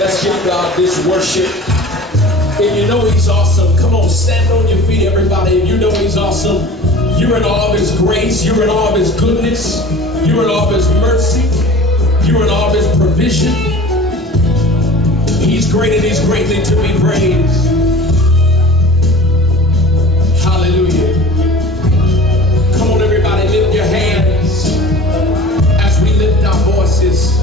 Let's give God this worship. If you know He's awesome, come on, stand on your feet, everybody. If you know He's awesome, you're in all of His grace, you're in all of His goodness, you're in all of His mercy, you're in all of His provision. He's great and He's greatly to be praised. Hallelujah. Come on, everybody, lift your hands as we lift our voices.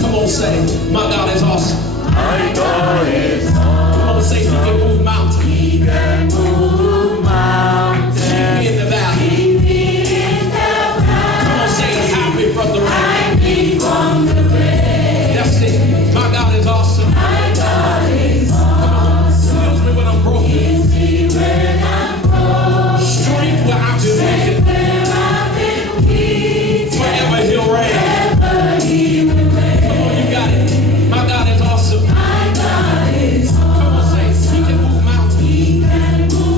Come on, say, my God is awesome. My God is awesome. Come on, say, He can move mountains. He can move mountains. Keep me in the valley. Keep me in the valley. Come on, say, hide me from the rain. Hide me from the rain. That's it. My God is awesome. My God is Come on, awesome. heals me when I'm broken. Heals me when I'm broken. Strength where I've been weak. Where I've been weak. Forever He'll reign. Forever He will reign. Come on, you got it. My God is awesome. My God is Come on, say, awesome. He can move mountains. He can move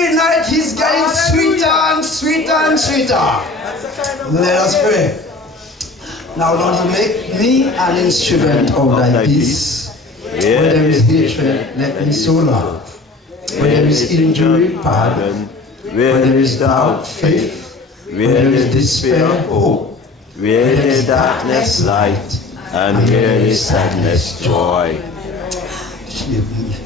Every night he's getting sweeter and sweeter and sweeter. Let us pray. Now, Lord, you make me an instrument of thy peace. Where there is hatred, let me sow love. Where there is injury, pardon. Where there is doubt, faith. Where there is despair, hope. Where there is darkness, light. And where there is sadness, joy.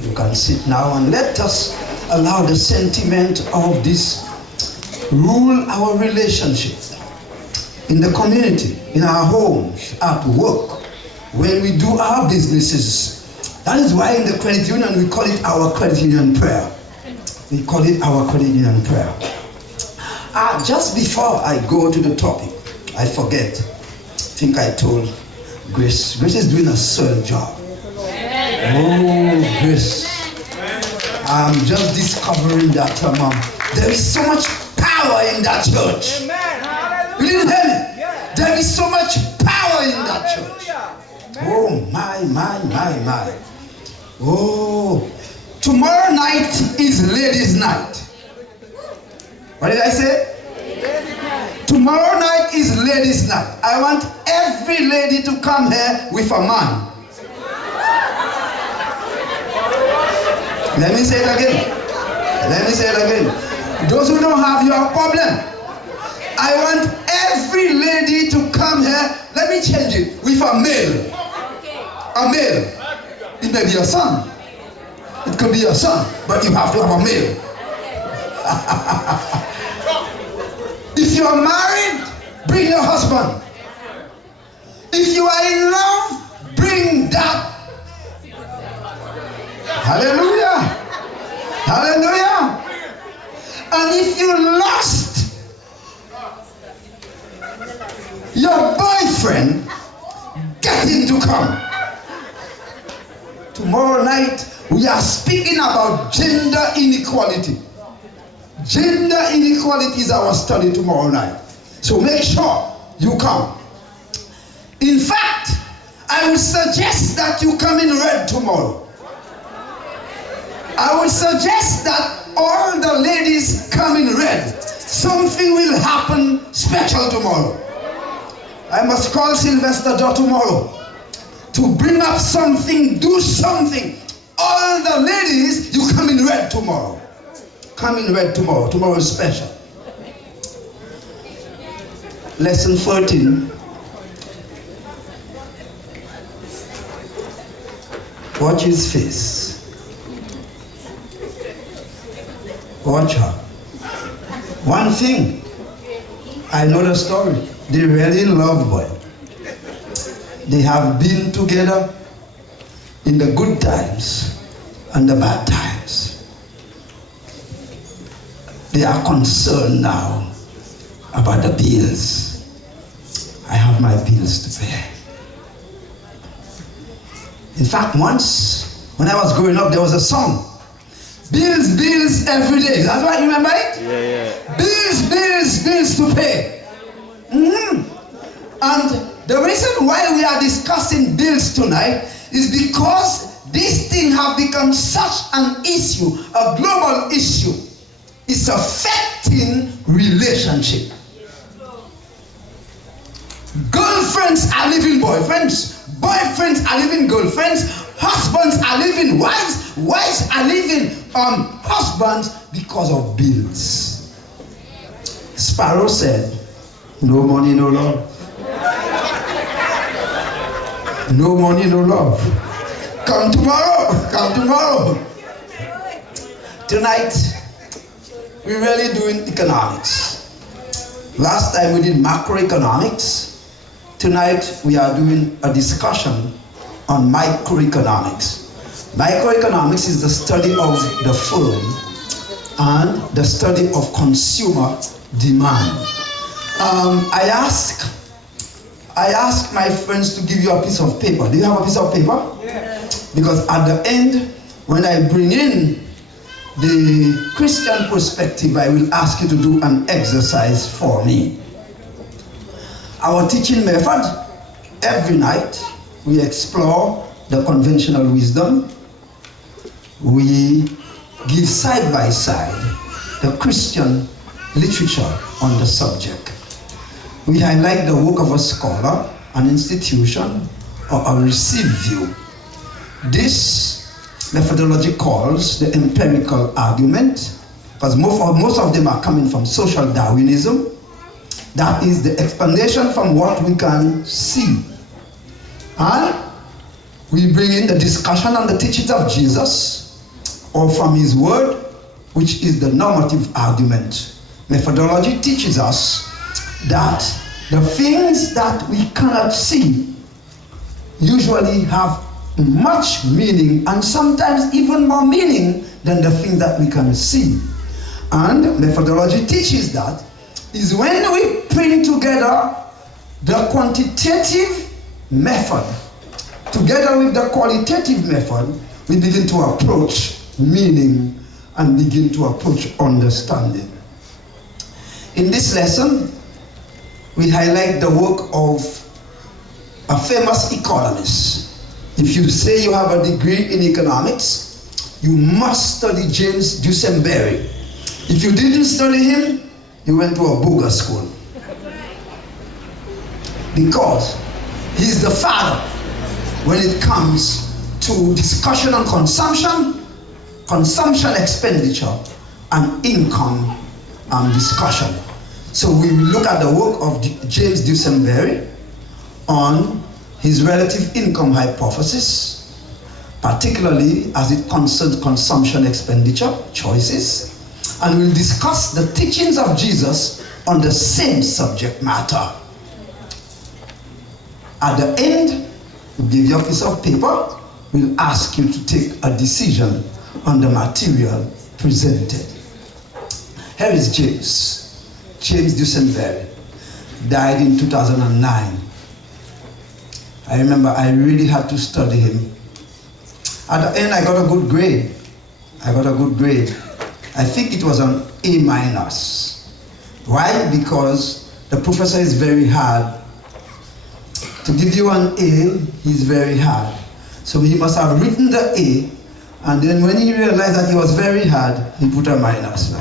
You can sit now and let us allow the sentiment of this rule our relationship in the community, in our homes, at work, when we do our businesses. That is why in the credit union we call it our credit union prayer. We call it our credit union prayer. Just before I go to the topic, I forget. I think I told Grace. Grace is doing a swell job. Oh, Grace. I'm just discovering that there is so much power in that church. You didn't hear me? There is so much power in that church. Oh, my. Oh, tomorrow night is ladies' night. What did I say? Tomorrow night is ladies' night. I want every lady to come here with a man. Let me say it again. Those who don't have your problem. I want every lady to come here. Let me change it with a male. A male. It may be a son. It could be a son, but you have to have a male. If you are married, bring your husband. If you are in love, bring that. Hallelujah. Hallelujah. And if you lost your boyfriend, get him to come. Tomorrow night, we are speaking about gender inequality. Gender inequality is our study tomorrow night. So make sure you come. In fact, I would suggest that you come in red tomorrow. I would suggest that all the ladies come in red. Something will happen special tomorrow. I must call Sylvester Joe tomorrow to bring up something, do something. All the ladies, you come in red tomorrow. Come in red tomorrow. Tomorrow is special. Lesson 14. Watch his face. Watch her. One thing, I know the story. They really love boy. They have been together in the good times and the bad times. They are concerned now about the bills. I have my bills to pay. In fact, once, when I was growing up, there was a song. Bills, bills every day. That's right, you remember it? Yeah. Bills, bills, bills to pay. And the reason why we are discussing bills tonight is because this thing has become such an issue, a global issue. It's affecting relationship. Girlfriends are leaving boyfriends. Boyfriends are leaving girlfriends. Husbands are leaving wives. Wives are leaving husbands because of bills. Sparrow said, no money, no love. No money, no love. Come tomorrow. Come tomorrow. Tonight, we're really doing economics. Last time we did macroeconomics. Tonight we are doing a discussion on microeconomics. Microeconomics is the study of the firm and the study of consumer demand. I ask my friends to give you a piece of paper. Do you have a piece of paper? Yes. Because at the end, when I bring in the Christian perspective, I will ask you to do an exercise for me. Our teaching method, every night, we explore the conventional wisdom. We give side by side the Christian literature on the subject. We highlight the work of a scholar, an institution, or a received view. This methodology calls the empirical argument, because most of them are coming from social Darwinism. That is the explanation from what we can see. And we bring in the discussion on the teachings of Jesus, or from his word, which is the normative argument. Methodology teaches us that the things that we cannot see usually have much meaning, and sometimes even more meaning than the things that we can see. And methodology teaches that is when we bring together the quantitative method together with the qualitative method, we begin to approach meaning and begin to approach understanding. In this lesson, we highlight the work of a famous economist. If you say you have a degree in economics, you must study James Dusenberry. If you didn't study him, you went to a bogus school. Because he's the father when it comes to discussion on consumption, consumption expenditure, and income discussion. So we will look at the work of James Dusenberry on his relative income hypothesis, particularly as it concerns consumption expenditure choices, and we'll discuss the teachings of Jesus on the same subject matter. At the end, we'll give you a piece of paper. We'll ask you to take a decision on the material presented. Here is James Dusenberry, died in 2009. I remember I really had to study him. At the end, I got a good grade. I think it was an A-. Why? Because the professor is very hard. To give you an A, he's very hard. So he must have written the A, and then when he realized that he was very hard, he put a minus.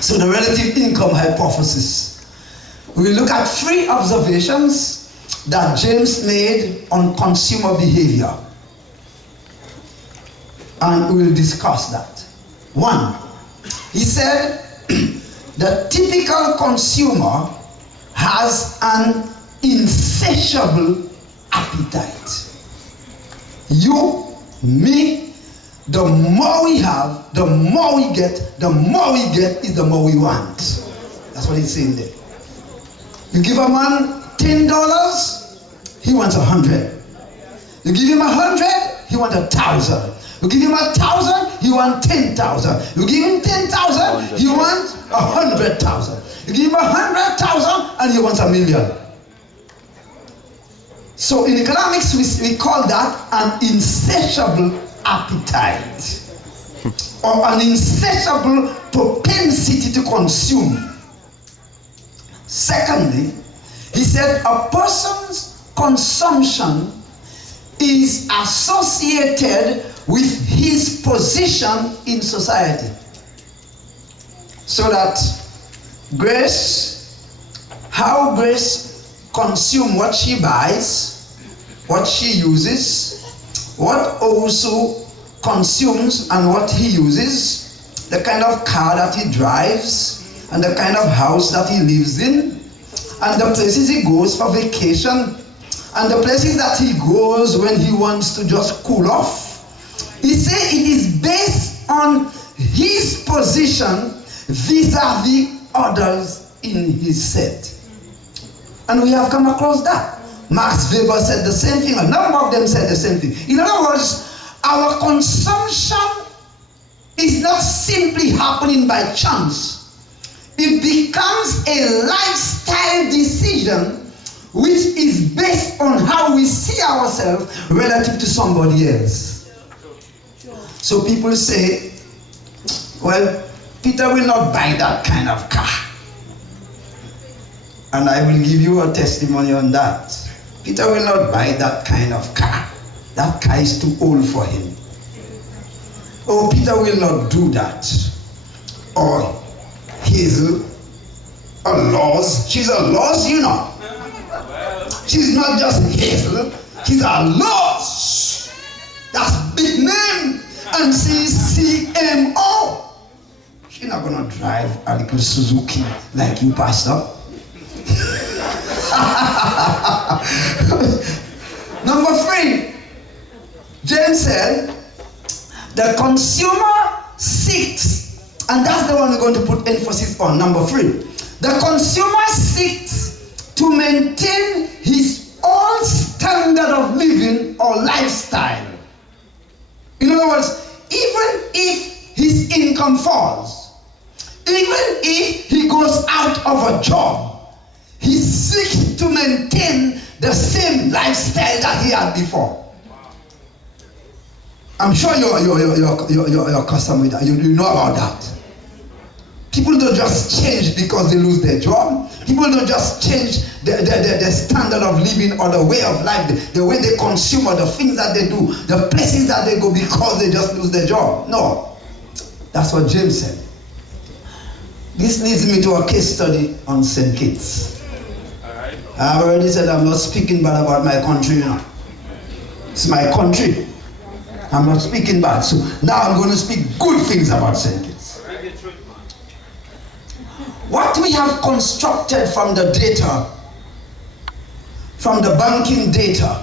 So the relative income hypothesis. We look at 3 observations that James made on consumer behavior. And we will discuss that. 1, he said, the typical consumer has an insatiable appetite. You, me, the more we have, the more we get, the more we get is the more we want. That's what he's saying there. You give a man $10, he wants 100. You give him 100, he wants 1,000. You give him 1,000, he wants 10,000. You give him 10,000, he wants 100,000. You give him 100,000 and he wants 1,000,000. So in economics, we call that an insatiable appetite or an insatiable propensity to consume. Secondly, he said a person's consumption is associated with his position in society. So that how Grace consumes what she buys, what she uses, what also consumes and what he uses, the kind of car that he drives, and the kind of house that he lives in, and the places he goes for vacation, and the places that he goes when he wants to just cool off. He said it is based on his position vis-a-vis others in his set. And we have come across that. Max Weber said the same thing. A number of them said the same thing. In other words, our consumption is not simply happening by chance. It becomes a lifestyle decision which is based on how we see ourselves relative to somebody else. So people say, well, Peter will not buy that kind of car. And I will give you a testimony on that. Peter will not buy that kind of car. That car is too old for him. Oh, Peter will not do that. Or Hazel, or Laws. She's a Laws, you know. She's not just Hazel, she's a Laws. That's big name. And she's CMO. She's not gonna drive a little Suzuki like you, Pastor. Number 3, James said, the consumer seeks, and that's the one we're going to put emphasis on, number 3. The consumer seeks to maintain his own standard of living or lifestyle. In other words, even if his income falls, even if he goes out of a job, he seeks to maintain the same lifestyle that he had before. I'm sure you're accustomed with that. You know about that. People don't just change because they lose their job. People don't just change the standard of living or the way of life, the way they consume or the things that they do, the places that they go because they just lose their job. No. That's what James said. This leads me to a case study on St. Kitts. I've already said I'm not speaking bad about my country now. It's my country. I'm not speaking bad. So now I'm going to speak good things about St. Kitts. What we have constructed from the data, from the banking data,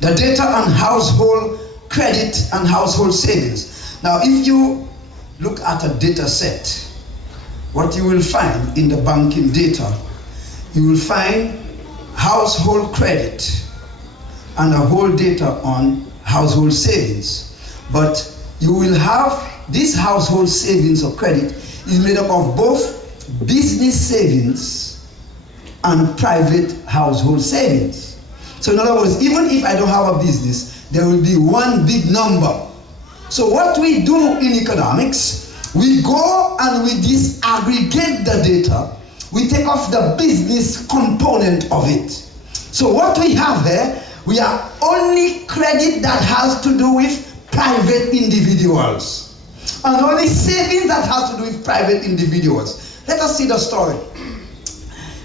the data on household credit and household savings. Now, if you look at a data set, what you will find in the banking data, you will find household credit and a whole data on household savings. But you will have this household savings or credit is made up of both business savings and private household savings. So in other words, even if I don't have a business, there will be one big number. So what we do in economics, we go and we disaggregate the data. We take off the business component of it. So what we have there, we are only credit that has to do with private individuals. And only savings that has to do with private individuals. Let us see the story.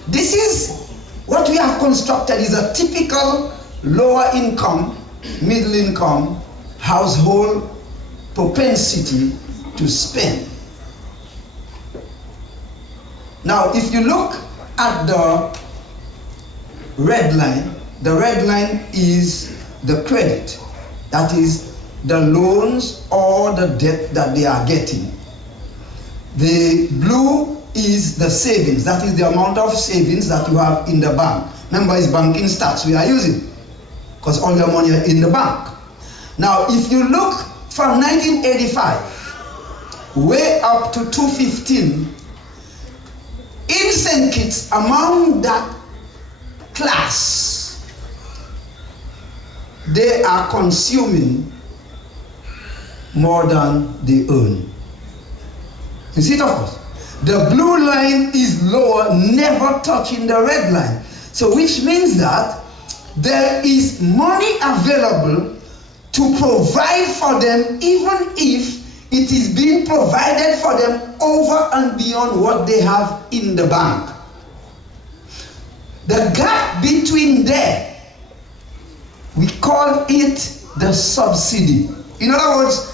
This is what we have constructed is a typical lower income, middle income household propensity to spend. Now, if you look at the red line is the credit. That is the loans or the debt that they are getting. The blue is the savings. That is the amount of savings that you have in the bank. Remember, it's banking stats we are using because all your money are in the bank. Now, if you look from 1985 way up to 2015, in St. Kitts, among that class, they are consuming more than they earn. You see it, of course. The blue line is lower, never touching the red line. So which means that there is money available to provide for them, even if it is being provided for them over and beyond what they have in the bank. The gap between there, we call it the subsidy. In other words,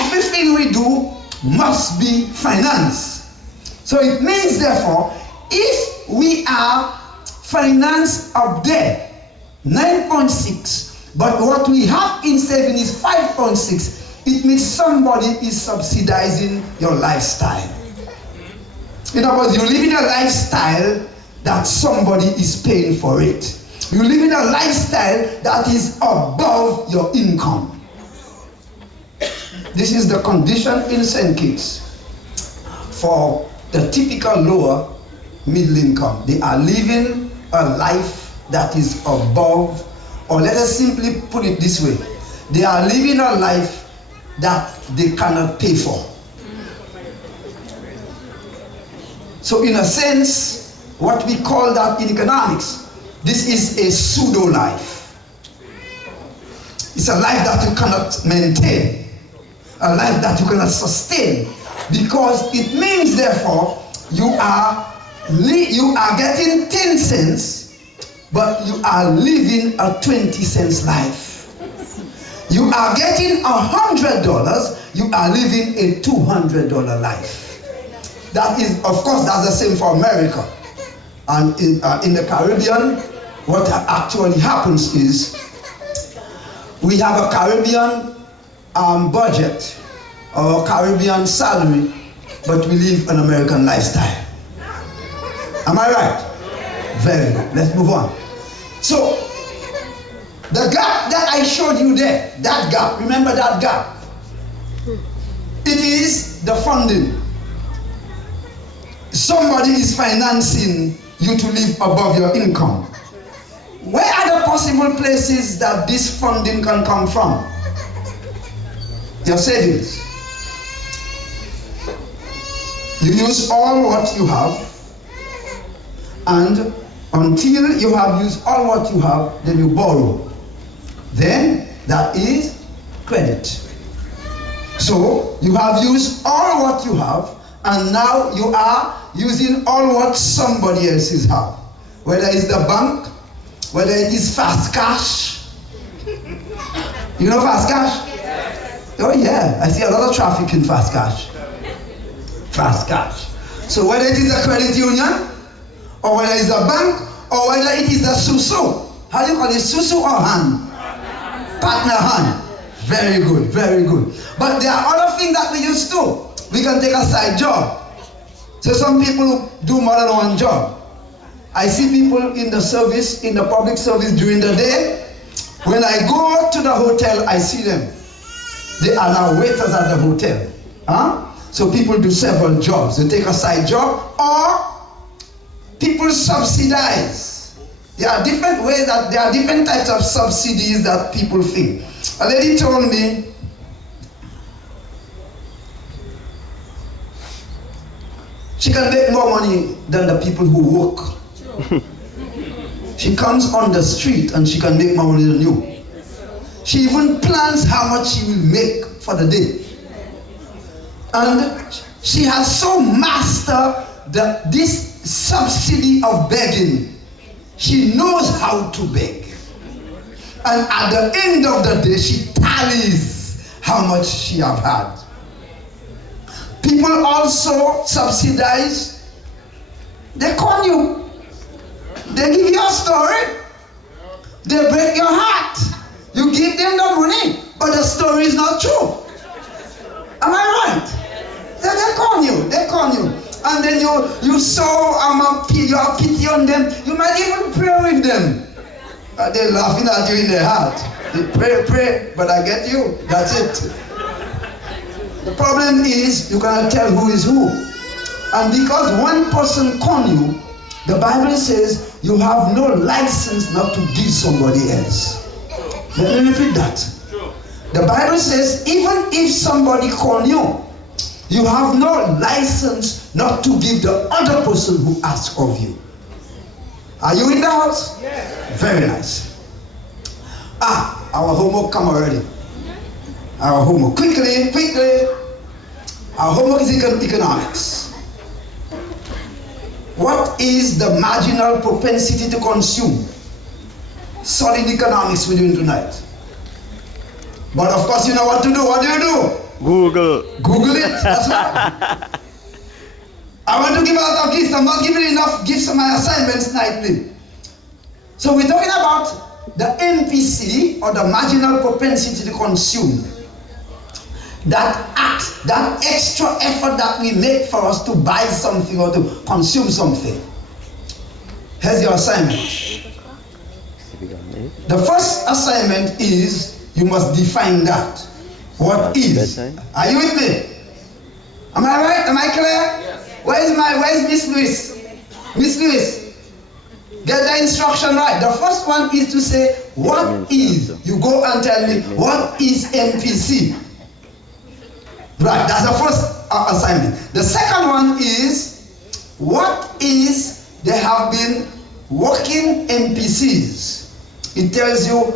everything we do must be financed. So it means, therefore, if we are financed up there, 9.6, but what we have in saving is 5.6, it means somebody is subsidizing your lifestyle. In other words, you live in a lifestyle that somebody is paying for it. You live in a lifestyle that is above your income. This is the condition in St. Kitts for the typical lower middle income. They are living a life that is above, or let us simply put it this way, they are living a life that they cannot pay for. So in a sense, what we call that in economics, this is a pseudo life. It's a life that you cannot maintain. a life that you cannot sustain, because it means, therefore, you are getting 10 cents, but you are living a 20 cents life. You are getting $100, you are living a $200 life. That is, of course, that's the same for America. And in the Caribbean, what actually happens is we have a Caribbean budget or Caribbean salary, but we live an American lifestyle. Am I right? Very good. Let's move on. So, the gap that I showed you there, that gap, remember that gap? It is the funding. Somebody is financing you to live above your income. Where are the possible places that this funding can come from? Your savings. You use all what you have, and until you have used all what you have, then you borrow. Then that is credit. So you have used all what you have, and now you are using all what somebody else's have. Whether it's the bank, whether it is fast cash. You know fast cash? Oh yeah, I see a lot of traffic in fast cash. Fast cash. So whether it is a credit union, or whether it's a bank, or whether it is a susu. How do you call it? Susu or hand? Partner hand. Very good, very good. But there are other things that we use too. We can take a side job. So some people do more than one job. I see people in the service, in the public service during the day. When I go to the hotel, I see them. They are now waiters at the hotel. Huh? So people do several jobs. They take a side job, or people subsidize. There are different ways that there are different types of subsidies that people think. A lady told me she can make more money than the people who work. She comes on the street and she can make more money than you. She even plans how much she will make for the day. And she has so mastered this subsidy of begging. She knows how to beg. And at the end of the day, she tallies how much she have had. People also subsidize. They con you. They give you a story. They break your heart. You give them the money, but the story is not true. Am I right? They con you. They con you. And then you sow your pity on them. You might even pray with them. They're laughing at you in their heart. They pray, but I get you. That's it. The problem is you cannot tell who is who. And because one person con you, the Bible says you have no license not to give somebody else. Let me repeat that. The Bible says even if somebody con you, you have no license not to give the other person who asks of you. Are you in the house? Yes. Very nice. Our homework come already. Our homework. Quickly. Our homework is economics. What is the marginal propensity to consume? Solid economics we're doing tonight. But of course you know what to do. What do? Google it. That's right. I want to give a lot of gifts. I'm not giving enough gifts on my assignments nightly. So we're talking about the MPC, or the marginal propensity to consume. That act, that extra effort that we make for us to buy something or to consume something. Here's your assignment. The first assignment is you must define that. What is? Are you with me? Am I right? Am I clear? Yes. Where is Miss Lewis? Miss Lewis, get the instruction right. The first one is to say, what is? You go and tell me, what is MPC? Right, that's the first assignment. The second one is, what is, there have been working MPCs. It tells you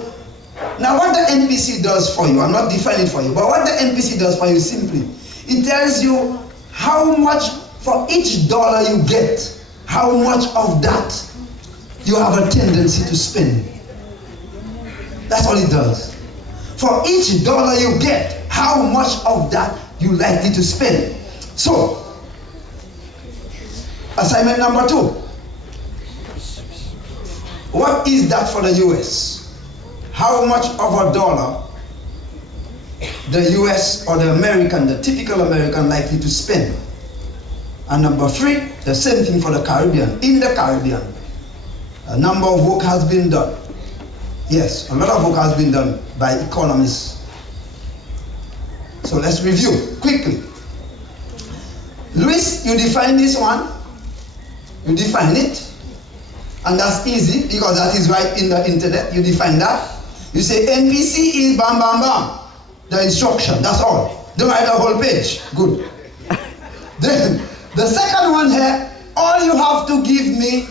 Now what the NPC does for you, I'm not defining it for you, but what the NPC does for you simply, it tells you how much for each dollar you get, how much of that you have a tendency to spend. That's all it does. For each dollar you get, how much of that you likely to spend. So, assignment number 2. What is that for the US? How much of a dollar the US or the American, the typical American, likely to spend? And number 3, the same thing for the Caribbean. In the Caribbean, a number of work has been done. Yes, a lot of work has been done by economists. So let's review quickly. Luis, you define this one. You define it. And that's easy because that is right in the internet. You define that. You say NPC is bam bam bam. The instruction, that's all. Don't write the whole page. Good. Then the second one here, all you have to give me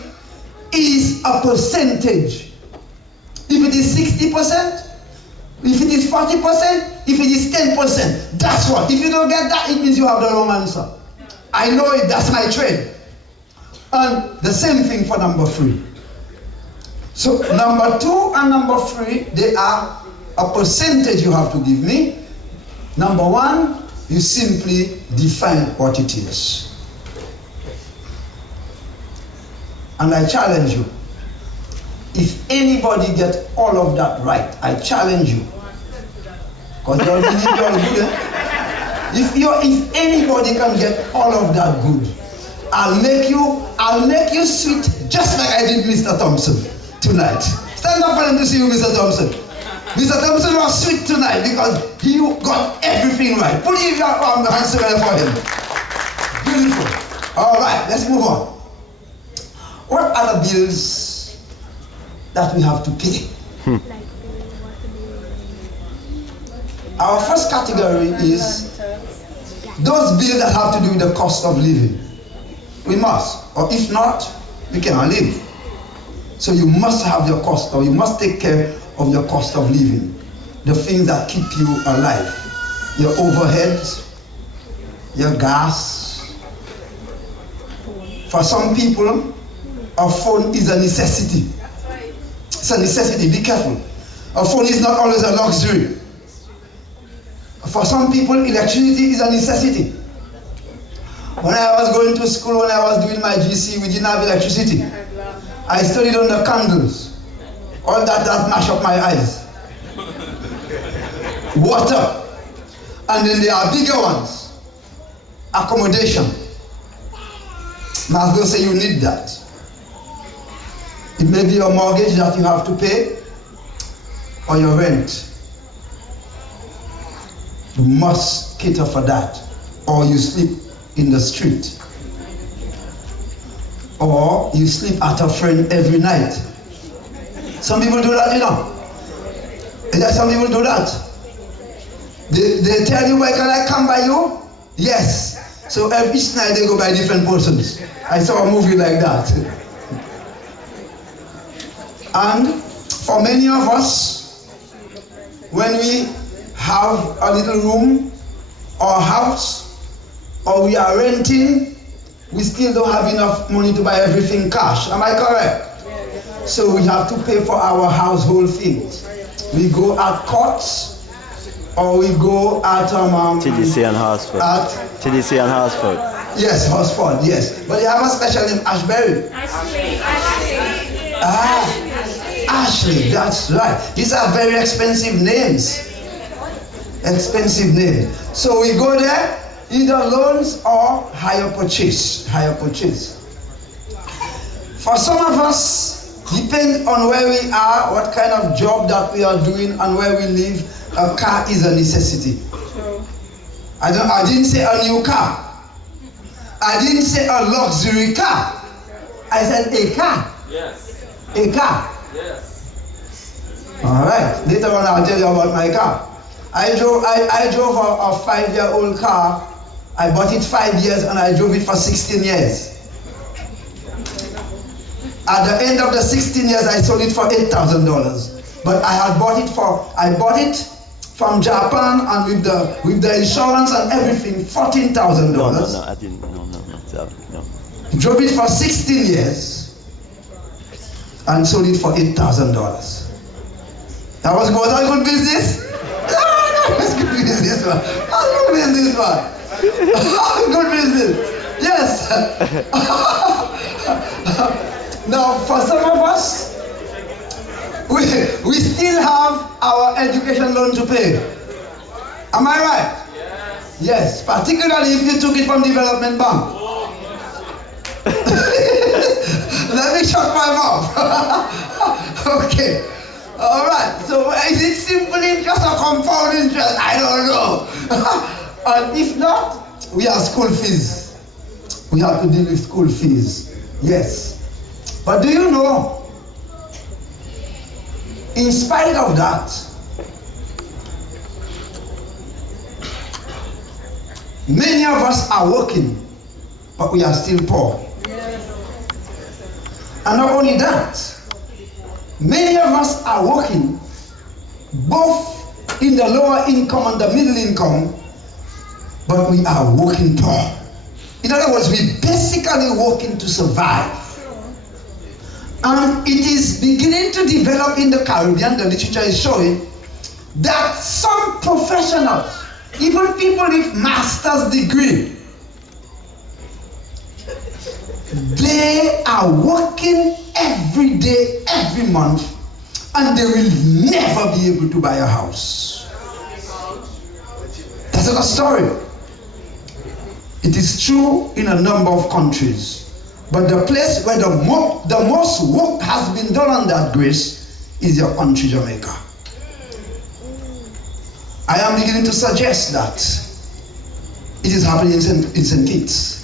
is a percentage. If it is 60%, if it is 40%, if it is 10%, that's what. If you don't get that, it means you have the wrong answer. I know it, that's my trade. And the same thing for number 3. So number 2 and number 3, they are a percentage you have to give me. Number 1, you simply define what it is. And I challenge you. If anybody gets all of that right, I challenge you. Because you're good. If anybody can get all of that good, I'll make you sweet just like I did Mr. Thompson tonight. Stand up for him to see you, Mr. Thompson. Mr. Thompson was sweet tonight because he got everything right. Put your hands together for him. Beautiful. All right, let's move on. What are the bills that we have to pay? Our first category is those bills that have to do with the cost of living. We must, or if not, we cannot live. So you must have your cost, or you must take care of your cost of living. The things that keep you alive. Your overheads, your gas. For some people, a phone is a necessity. It's a necessity, be careful. A phone is not always a luxury. For some people, electricity is a necessity. When I was going to school, when I was doing my GC, we didn't have electricity. I studied on the candles. All that mashed up my eyes. Water. And then there are bigger ones. Accommodation. Maslow say you need that. It may be your mortgage that you have to pay, or your rent. You must cater for that, or you sleep in the street, or you sleep at a friend every night. Some people do that, you know. Some people do that. They tell you, where can I come by you? Yes. So each night they go by different persons. I saw a movie like that. And for many of us, when we have a little room or house, or we are renting, we still don't have enough money to buy everything cash. Am I correct? So we have to pay for our household things. We go at Courts, or we go at TDC and Horsford. TDC and Horsford. Yes, Horsford, yes. But they have a special name, Ashbury. Ashley, that's right. These are very expensive names. Expensive names. So we go there, either loans or hire purchase. For some of us, depend on where we are, what kind of job that we are doing, and where we live, a car is a necessity. I didn't say a new car. I didn't say a luxury car. I said a car. Yes. A car. Yes. All right. Later on, I'll tell you about my car. I drove a 5-year-old car. I bought it 5 years and I drove it for 16 years. At the end of the 16 years, I sold it for $8,000 But I bought it from Japan, and with the insurance and everything, $14,000. No, I didn't. No. Drove it for 16 years and sold it for $8,000. That was good. Was that a good business? That was good business, man. That's good business, man. Good business. Yes. Now, for some of us, we still have our education loan to pay. Am I right? Yes, particularly if you took it from Development Bank. Let me shut my mouth. Okay. All right. So is it simple interest or compound interest? I don't know. And if not, we have school fees. We have to deal with school fees. Yes. But do you know, in spite of that, many of us are working, but we are still poor. And not only that, many of us are working both in the lower income and the middle income, but we are working poor. In other words, we basically working to survive. And it is beginning to develop in the Caribbean, the literature is showing, that some professionals, even people with master's degree, they are working every day, every month, and they will never be able to buy a house. That's not a story. It is true in a number of countries. But the place where the most work has been done on that grace is your country, Jamaica. I am beginning to suggest that it is happening in St. Kitts.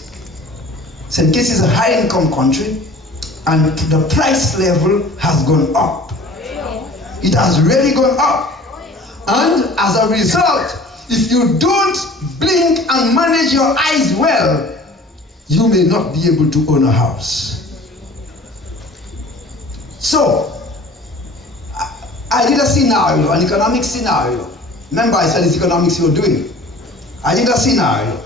St. Kitts is a high-income country, and the price level has gone up. It has really gone up. And as a result, if you don't blink and manage your eyes well, you may not be able to own a house. So, I did a scenario, an economic scenario. Remember I said it's economics you're doing. I did a scenario.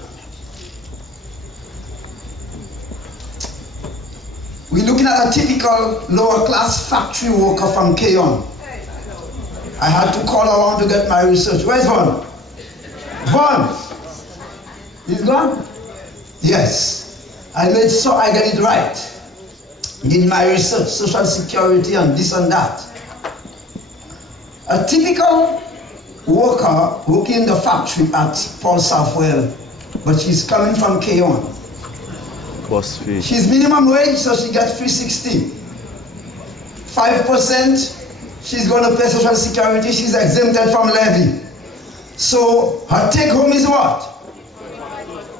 We're looking at a typical lower class factory worker from Keyon. I had to call around to get my research. Where's Vaughn? Vaughn! He's gone? Yes. I made sure I get it right. Did my research, social security and this and that. A typical worker working in the factory at Paul Southwell, but she's coming from Keyon. Boss fee. She's minimum wage, so she gets $360. 5%, she's going to pay social security, she's exempted from levy. So her take home is what?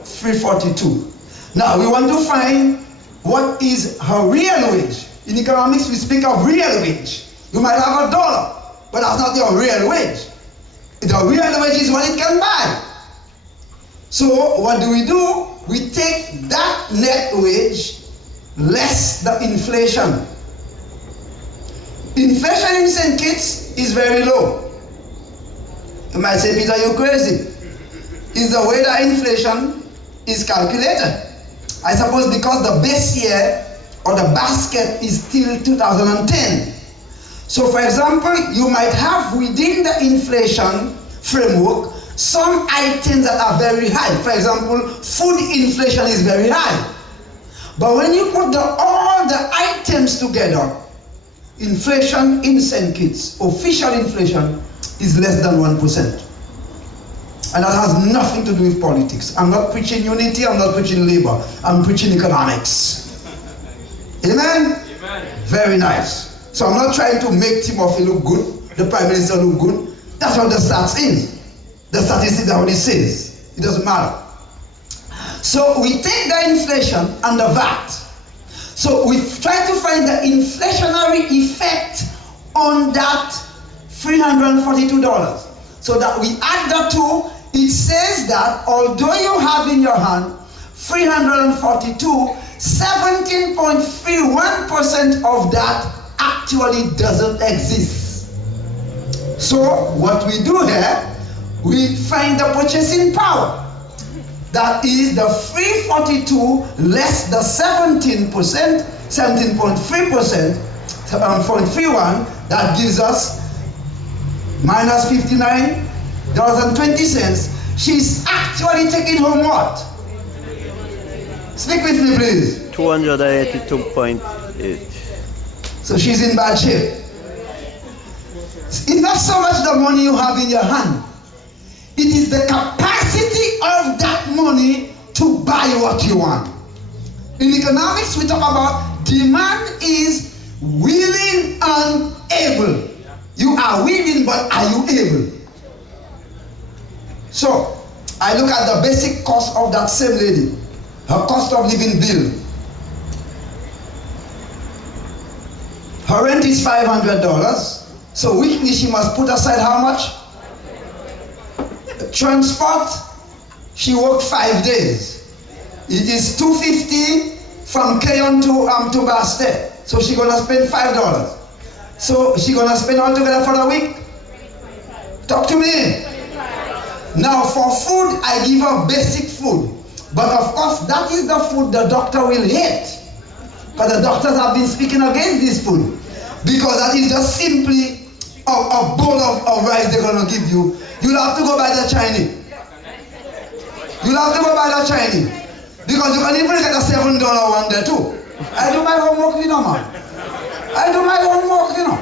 $342. Now we want to find what is her real wage. In economics we speak of real wage. You might have $1, but that's not your real wage. The real wage is what it can buy. So what do? We take that net wage less the inflation. Inflation in St. Kitts is very low. You might say, Peter, you're crazy. It's the way that inflation is calculated. I suppose because the base year or the basket is still 2010. So for example, you might have within the inflation framework some items that are very high. For example, food inflation is very high. But when you put all the items together, inflation in St. Kitts, official inflation, is less than 1%. And that has nothing to do with politics. I'm not preaching unity, I'm not preaching labor, I'm preaching economics. Amen? Amen. Very nice. So I'm not trying to make Timothy look good, the Prime Minister look good. That's what the stats is. The statistics are what it says. It doesn't matter. So we take the inflation and the VAT. So we try to find the inflationary effect on that $342. So that we add the two, it says that although you have in your hand 342, 17.31% of that actually doesn't exist. So what we do here, we find the purchasing power. That is the 342 less the 17%, 17.3%, 7.31, that gives us minus $59.20. She's actually taking home what? Speak with me, please. 282.8. So she's in bad shape. It's not so much the money you have in your hand. It is the capacity of that money to buy what you want. In economics, we talk about demand is willing and able. You are willing, but are you able? So, I look at the basic cost of that same lady. Her cost of living bill. Her rent is $500. So weekly she must put aside how much? Transport, she worked 5 days. It is $250 from Keyon to Bastet. So she gonna spend $5. So she gonna spend altogether for the week? Talk to me. Now for food, I give her basic food. But of course, that is the food the doctor will hate. Because the doctors have been speaking against this food. Because that is just simply a bowl of rice they're going to give you. You'll have to go buy the Chinese. You'll have to go buy the Chinese. Because you can even get a $7 one there too. I do my homework, you know, man. I do my homework, you know.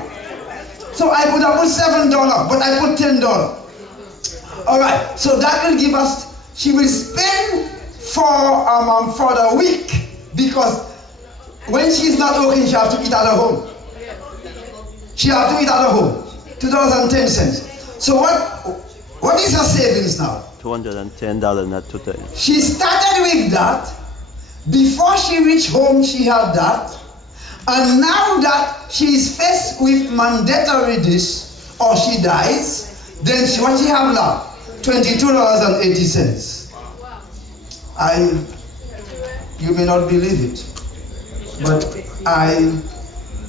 So I could have put $7, but I put $10. Alright, so that will give us, she will spend for the week, because when she's not working, she has to eat at her home. She has to eat at her home. $2.10. So what is her savings now? $210 not today. She started with that. Before she reached home, she had that. And now that she is faced with mandatory this, or she dies, then what she have left? $22.80. You may not believe it, but I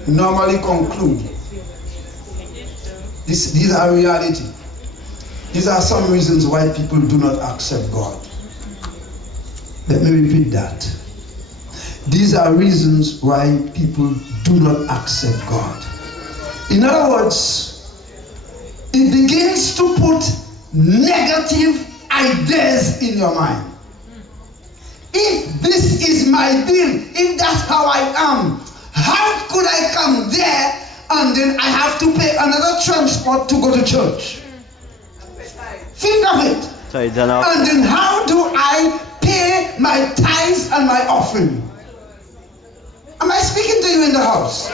normally conclude these are reality. These are some reasons why people do not accept God. Let me repeat that. These are reasons why people do not accept God. In other words, it begins to put negative ideas in your mind. If this is my bill, if that's how I am, how could I come there and then I have to pay another transport to go to church? Think of it. And then how do I pay my tithes and my offering? Am I speaking to you in the house?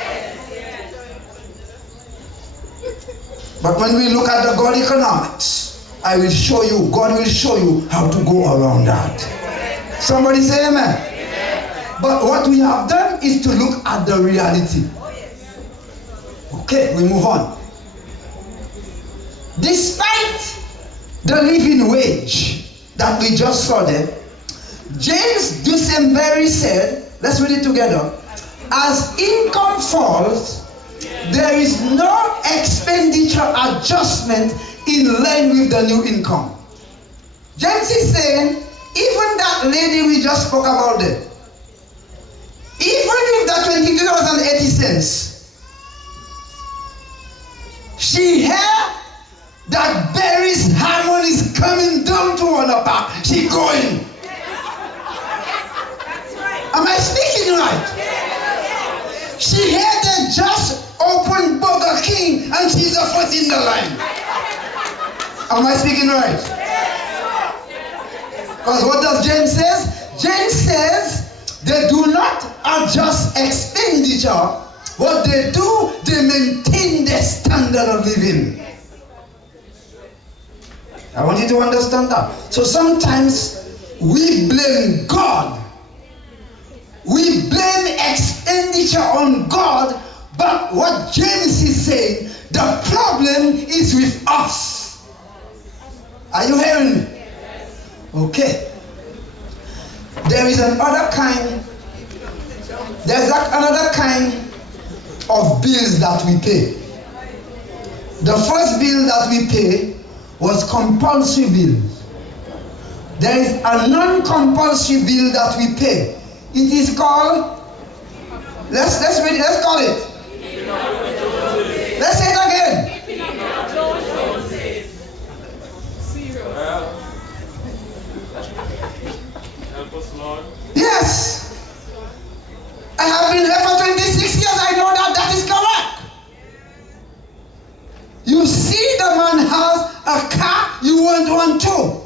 But when we look at the God economics, I will show you, God will show you how to go around that. Somebody say amen. But what we have done is to look at the reality. Okay, we move on. Despite the living wage that we just saw there, James Dusenberry said, let's read it together, as income falls, there is no expenditure adjustment in line with the new income. James is saying, even that lady we just spoke about there, even with the $22.80, she heard that Barry's hormone is coming down to her back. She going. Am I speaking right? She heard they just opened Burger King and she's the first in the line. Am I speaking right? Because what does James says? James says they do not adjust expenditure. What they do, they maintain their standard of living. I want you to understand that. So sometimes we blame God. We blame expenditure on God, but what James is saying, the problem is with us. Are you hearing me? Okay. There's another kind of bills that we pay. The first bill that we pay was compulsory bill. There is a non-compulsory bill that we pay. It is called, let's call it. Let's say it again. Yes. I have been there for 26 years. I know that that is correct. You see the man has a car, you want one too.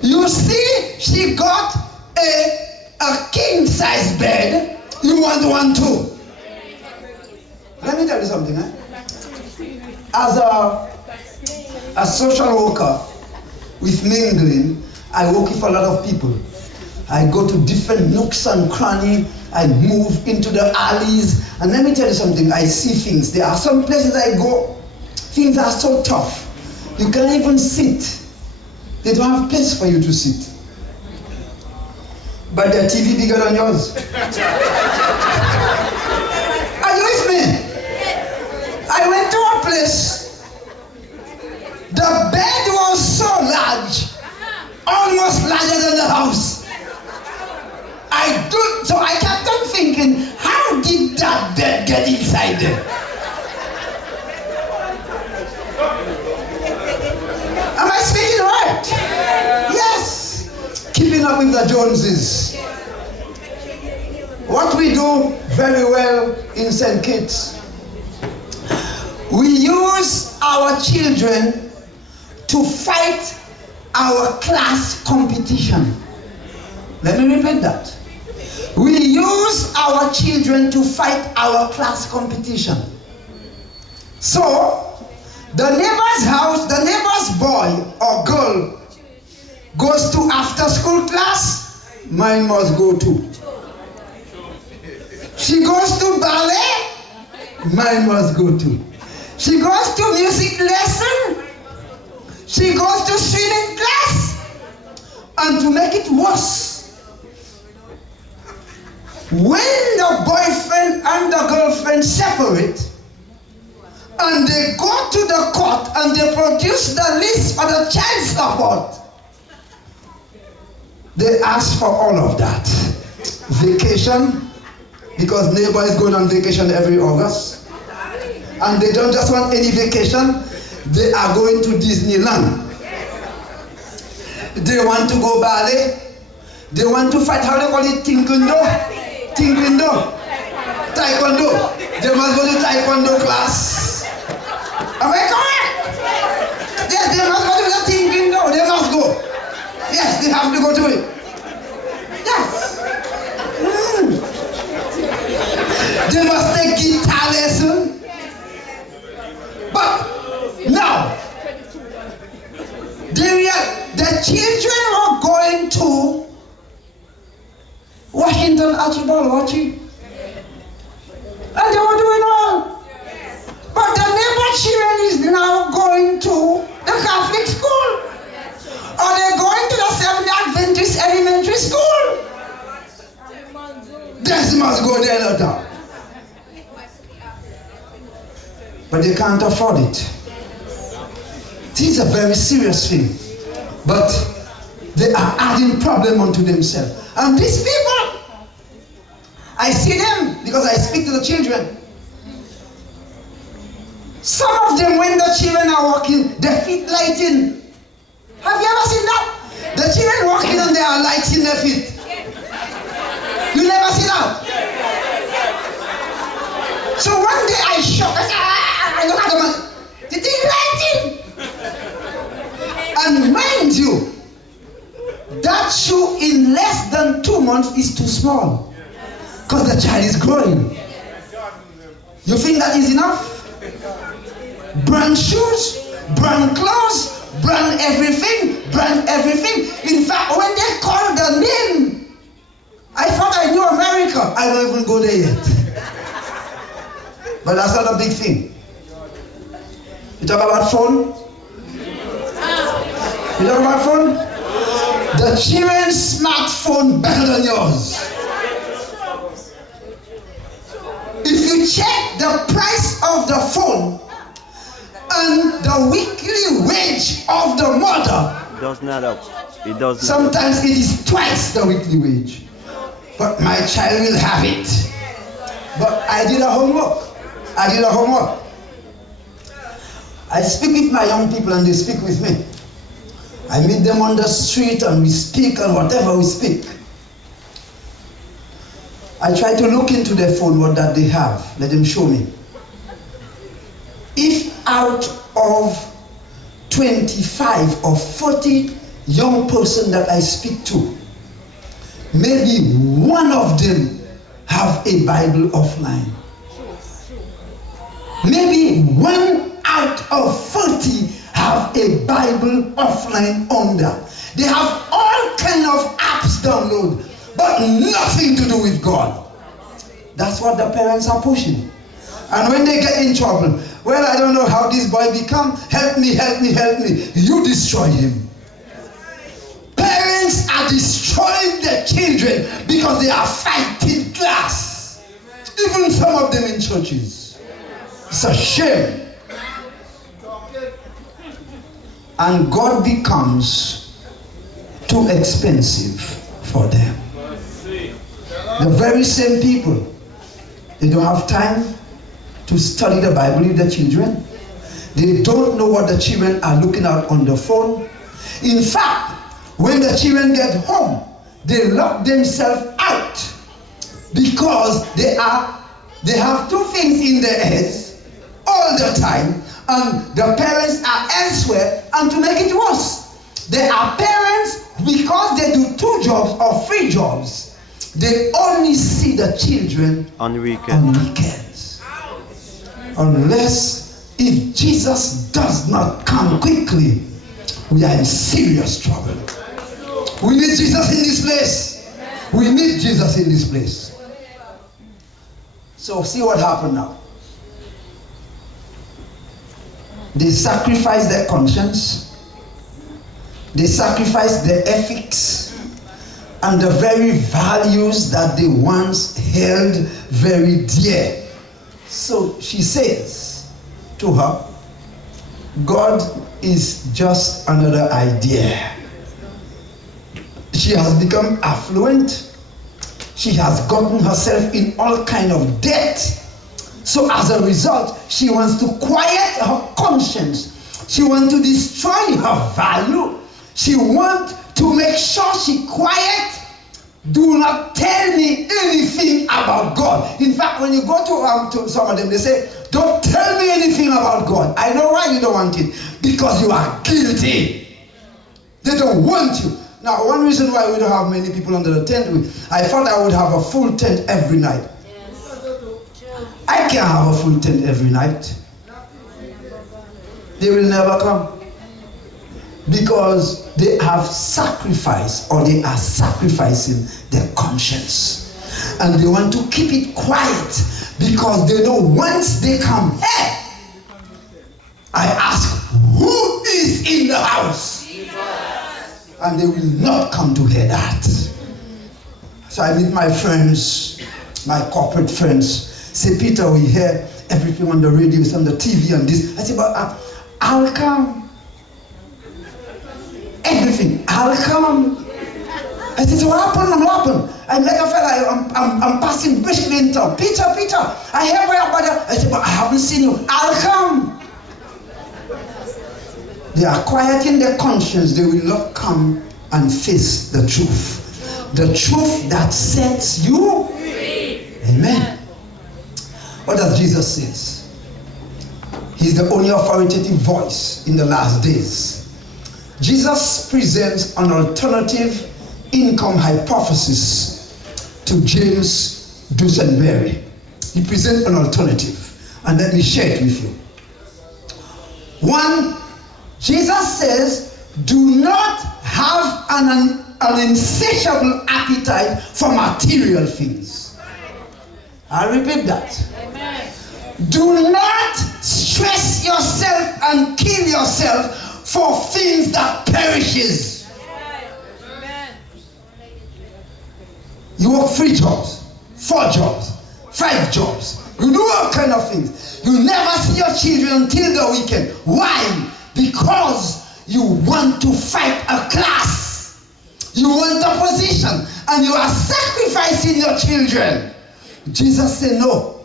You see she got a king size bed, you want one too. Let me tell you something. As a social worker with mingling, I work with a lot of people. I go to different nooks and crannies. I move into the alleys. And let me tell you something, I see things. There are some places I go, things are so tough. You can't even sit. They don't have place for you to sit. But their TV bigger than yours. Are you with me? I went to a place. The bed was so large, almost larger than the house. So I kept on thinking, how did that bed get inside there? Am I speaking right? Yes. Keeping up with the Joneses. What we do very well in St. Kitts, we use our children to fight our class competition. Let me repeat that. We use our children to fight our class competition. So, the neighbor's house, the neighbor's boy or girl goes to after school class, mine must go too. She goes to ballet, mine must go too. She goes to music lesson, she goes to swimming class. And to make it worse, when the boyfriend and the girlfriend separate, and they go to the court and they produce the list for the child support, they ask for all of that. Vacation, because neighbor is going on vacation every August. And they don't just want any vacation, they are going to Disneyland. They want to go ballet. They want to fight, how they call it, Taekwondo. They must go to Taekwondo class. Am I correct? Yes, they must go to the Taekwondo. They must go. Yes, they have to go to it. Yes. They must take guitar lesson. But now, the children were going to Washington Archibald, watching. And they were doing well. But the neighbor children is now going to the Catholic school. Or they're going to the Seventh Adventist Elementary School. They must go there later. But they can't afford it. This is a very serious thing. But they are adding problem onto themselves. And these people, I see them because I speak to the children. Some of them, when the children are walking, their feet lighting. Have you ever seen that? The children walking and they are lighting their feet. You never see that? So one day I shocked. I said, look at them. The thing lighting. And mind you, that shoe in less than 2 months is too small. Because the child is growing. You think that is enough? Brand shoes, brand clothes, brand everything. In fact, when they call the name, I thought I knew America. I don't even go there yet. But that's not a big thing. You talk about phone? You talk about phone? The children's smartphone better than yours. If you check the price of the phone and the weekly wage of the mother, It does not up. It does not. sometimes it is twice the weekly wage. But my child will have it. But I did a homework. I speak with my young people and they speak with me. I meet them on the street and we speak and whatever we speak. I try to look into their phone what that they have. Let them show me. If out of 25 or 40 young person that I speak to, maybe one of them have a Bible offline. Maybe 1 out of 40 have a Bible offline on them. They have all kind of apps downloaded, but nothing to do with God. That's what the parents are pushing. And when they get in trouble, well, I don't know how this boy become. Help me, help me, help me. You destroy him. Parents are destroying their children because they are fighting class. Even some of them in churches. It's a shame. And God becomes too expensive for them. The very same people, they don't have time to study the Bible with their children. They don't know what the children are looking at on the phone. In fact, when the children get home, they lock themselves out because they have two things in their heads all the time, and the parents are elsewhere. And to make it worse, there are parents, because they do 2 jobs or 3 jobs, they only see the children On weekends. Unless if Jesus does not come quickly, we are in serious trouble. We need Jesus in this place. We need Jesus in this place. So see what happened now. They sacrifice their conscience. They sacrifice their ethics and the very values that they once held very dear. So she says to her, God is just another idea. She has become affluent. She has gotten herself in all kind of debt. So as a result, she wants to quiet her conscience. She wants to destroy her value. She wants to make sure she quiet. Do not tell me anything about God. In fact, when you go to some of them, they say, don't tell me anything about God. I know why you don't want it. Because you are guilty. They don't want you. Now, one reason why we don't have many people under the tent, I thought I would have a full tent every night. I can't have a full tent every night. They will never come. Because they have sacrificed, or they are sacrificing their conscience. And they want to keep it quiet because they know once they come here, I ask, who is in the house? And they will not come to hear that. So I meet my friends, my corporate friends, say, Peter, we hear everything on the radio, it's on the TV and this. I say, but I'll come. Everything, I'll come. I said, so what happened? I met a fella, I'm passing briskly in town. Peter, I hear where about you. I said, but I haven't seen you. I'll come. They are quieting their conscience. They will not come and face the truth. The truth that sets you free. Amen. What does Jesus say? He's the only authoritative voice in the last days. Jesus presents an alternative income hypothesis to James Dusenberry. He presents an alternative, and let me share it with you. 1, Jesus says, do not have an insatiable appetite for material things. I repeat that. Amen. Do not stress yourself and kill yourself for things that perishes. Amen. You work 3 jobs, 4 jobs, 5 jobs. You do all kind of things. You never see your children until the weekend. Why? Because you want to fight a class. You want a position. And you are sacrificing your children. Jesus said, no.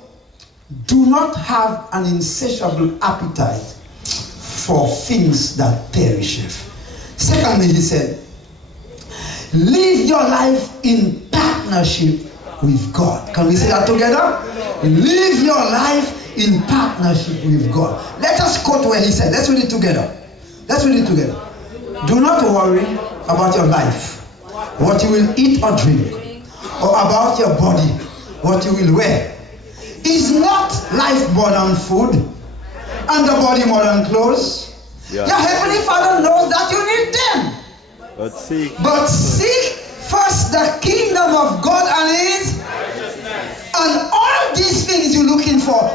Do not have an insatiable appetite for things that perisheth. Secondly, he said, live your life in partnership with God. Can we say that together? Live your life in partnership with God. Let us quote where he said. Let's read it together. Let's read it together. Do not worry about your life, what you will eat or drink, or about your body, what you will wear. Is not life more than food, and the body more than clothes? Yeah. Your heavenly Father knows that you need them. But seek first the kingdom of God and his righteousness. And all these things you're looking for,